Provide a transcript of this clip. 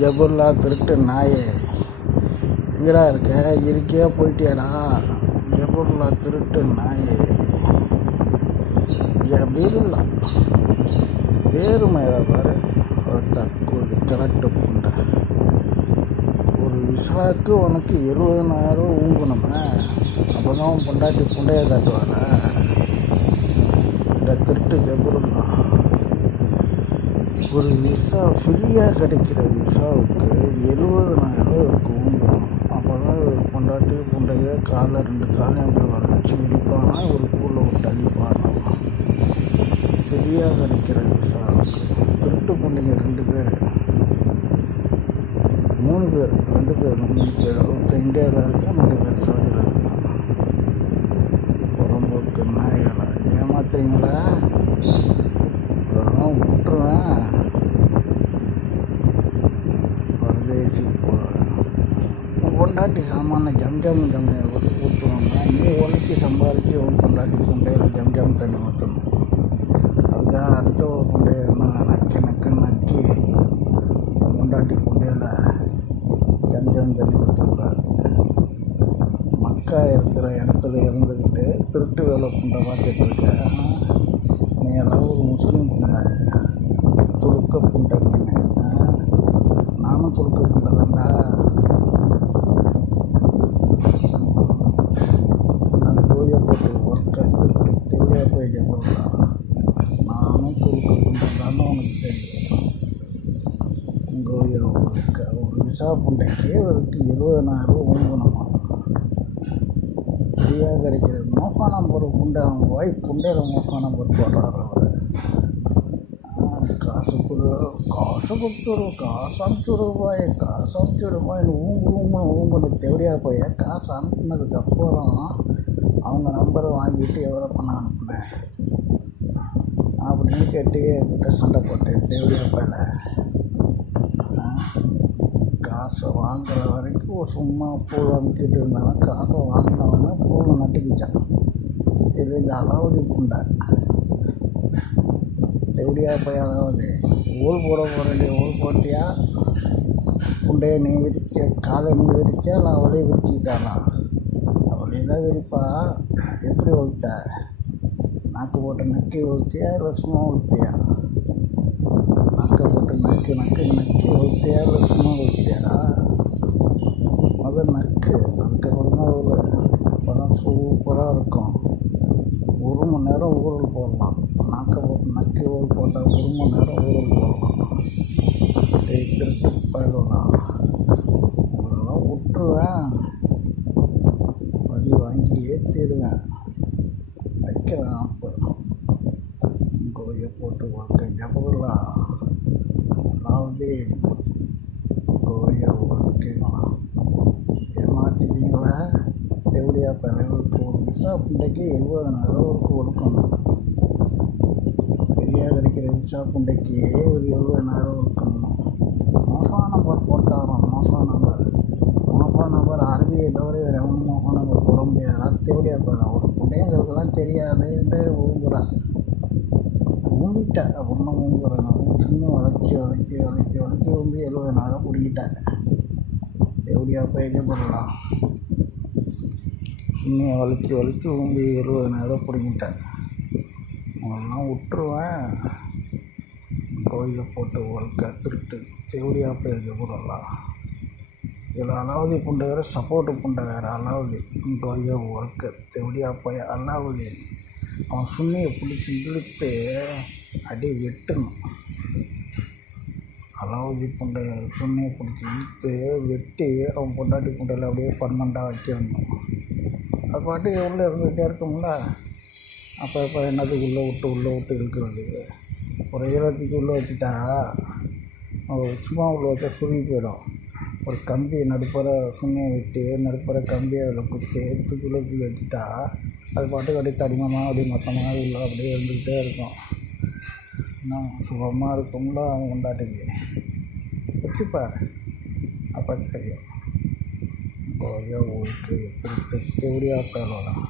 ஜபர்லா திருட்டு நாயே, எங்கடா இருக்க? இருக்கையா போயிட்டியாடா? ஜபர்லா திருட்டு நாயே, ஜபீருல்லா பேரு மயிரா பாரு. தக்குது திரட்டு புண்டை. ஒரு விசாவுக்கு உனக்கு 70,000 ஊங்கணுமே, அப்போ தான் பொண்டாட்டி புண்டையை காட்டுவாரா? இந்த திருட்டு ஜபருல்லா ஒரு விசா ஃப்ரீயாக கிடைக்கிற விசாவுக்கு 70,000 இருக்கு ஊங்கணும். அப்போ தான் பொண்டாட்டி புண்டைய காலை 2 காலையும் அப்படி வளைச்சி விரிப்பானா, ஒரு பூவில் விட்டு அடிப்பானா. ஃப்ரீயாக கிடைக்கிற விசாவுக்கு திருட்டு புண்டைங்க 2 பேர் 3 பேர் 2 பேர் 3 பேர் ஒருத்தர் இந்தியாவில் இருக்கா, 2 பேர் சவுதியில் இருக்கான். புறம்போக்கு நாய்களா ஏமாத்துறீங்களா? இதெல்லாம் விட்டுருவேன். பரதேசி பொண்டாட்டி சாமான ஜம்ஜம் தண்ணி ஊற்றுவாங்க. நீ உழைச்சி சம்பாதிச்சு உன் பொண்டாட்டி புண்டையில் ஜம்ஜம் தண்ணி ஊற்றணும். அதுதான் அடுத்த ஒரு புண்டையன்னா நக்கி பொண்டாட்டி புண்டையில் ஜம்ஜம் தண்ணி ஊற்றக்கூடாது. மக்கா இருக்கிற இடத்துல இருந்துக்கிட்டு திருட்டு வேலை புண்டை பார்த்துட்டு இருக்க. நீ எல்லாம் ஒரு முஸ்லீம் புண்டை, துருக்க புண்டை பண்ணு. நானும் துருக்க புண்டை தான்டா. நான் கோயை போட்டு ஒர்க்கை திருட்டு தெளிவாக போய் ஜபர்லாம். நானும் துருக்க புண்டை தானே உனக்கு தெரியும். கோயை ஒர்க்க ஒரு விசா புண்டைக்கு அவருக்கு 70,000 ஊங்கணுமா. ஃப்ரீயாக கிடைக்கிற மோஃபா நம்பர் புண்டை. அவங்க ஒய்ஃப் புண்டையில் மோஃபா நம்பர் போடுறாரு அவர். காசு கொடுத்துரு, காசு அனுப்பிச்சுடுவாய் ஊங்குன்னு தேவையாக போய் காசு அனுப்புனதுக்கப்புறம் அவங்க நம்பரை வாங்கிட்டு எவ்வளோ பணம் அனுப்புனேன் அப்படின்னு கேட்டு என்கிட்ட சண்டை போட்டேன். தேவையாக போயில காசை வாங்குற வரைக்கும் சும்மா பூவை அனுப்பிச்சிட்டு இருந்தாங்க. காசை வாங்கினவங்க பூவை நட்டுக்கிச்சான். இது இந்த அலாவுதி புண்டை தேவடியாக போய். அதாவது ஊர் போட போகிறேன், ஊர் போட்டியா? புண்டையை நீ விரிச்ச, காலை நீ விரிச்சா இல்லை அவளே விரிச்சிக்கிட்டாளா? அவளே தான் விரிப்பா. எப்படி ஒழுத்த? நாக்கு போட்டு நக்கி ஒழுத்தியா இல்லை சும்மா ஒழுத்தியா? நாக்கை போட்டு நக்கி ஒழுத்தியா இல்லை சும்மா ஒழுத்தியா? முதல் நக்கு, அதுக்கப்புறம் தான் ஒரு படம் சூப்பராக இருக்கும். 1 மணி நேரம் ஊறல் போடலாம். நாக்கை போட்டு நக்கி ஊறல் போட்டால் 1 மணி நேரம் ஊறல் போடலாம். திருட்டு பயலாம் அதெல்லாம் விட்டுருவேன். வழி வாங்கி ஏற்றிடுவேன். வைக்கிறேன். அப்போ கோயை போட்டு வாழ்க்கை ஜபர்லாம். அதாவது கோயை வாழ்க்கைங்களாம் ஏமாற்றிட்டீங்களா? தேவடியா பிறகு ஒரு விசா புண்டைக்கு 70,000 கொடுக்கணும். ஃப்ரீயாக கிடைக்கிற விசா புண்டைக்கு ஒரு 70,000 இருக்கணும். மோஃபா நம்பர் போட்டாராம். மோஃபா நம்பர் அரபியை தவிர வேறு எவனும் மோஃபா நம்பர் போட முடியாதா? தேவடியா போயிடலாம். ஒரு புண்டைங்களுக்கெல்லாம் தெரியாதுன்ட்டு ஊங்குறா. ஊங்கிட்டா அப்படின்னு ஊங்குறேன். சின்ன வளைச்சி ஊம்பி 70,000 பிடிக்கிட்டேன். தேவடியா போய் எங்கே போடலாம்? சின்னையை வளைச்சி ஊம்பி 70,000 பிடிங்கிட்டேன். அவங்களாம் விட்டுருவேன். கோயை போட்டு ஒர்க்க திருட்டு தேவடியா போய் ஜபுரல்லாம். இதில் அலாவுதி புண்டை வேறு, சப்போர்ட்டு புண்டை வேறு. அலாவுதி கோயை ஒர்க்க தேவடியா போய் அலாவுதீன் அவன் சுண்ணியை பிடிச்சி இழுத்து அடி வெட்டணும். அலாவுதி புண்டை சுண்ணியை பிடிச்சி இழுத்து வெட்டி அவன் பொண்டாட்டி புண்டையில் அப்படியே பர்மனெண்ட்டாக வைக்கணும். அது பாட்டுக்கு உள்ளே இருந்துக்கிட்டே இருக்கும்ல. அப்போ என்னத்துக்கு உள்ளே விட்டு இழுக்கிறதுக்கு? ஒரு ஈரத்துக்கு உள்ளே வச்சுட்டா சும்மா உள்ள வச்சா சுருங்கி போயிடும். ஒரு கம்பி நடுப்புற சுண்ணியை வெட்டி நடுப்புற கம்பியை அதில் குத்தி எடுத்துக்குள்ளே வச்சுட்டா அது பாட்டுக்கு அப்படியே தடிமமாக அப்படியே மொத்தமாக இல்லை அப்படியே இருந்துக்கிட்டே இருக்கும். இன்னும் சுகமாக இருக்கும்ல அவன் கொண்டாட்டிக்கு. வச்சுப்பார், அப்போ தெரியும். கோயை ஊருக்கு திருட்டு தேவடியா பேரலாம்.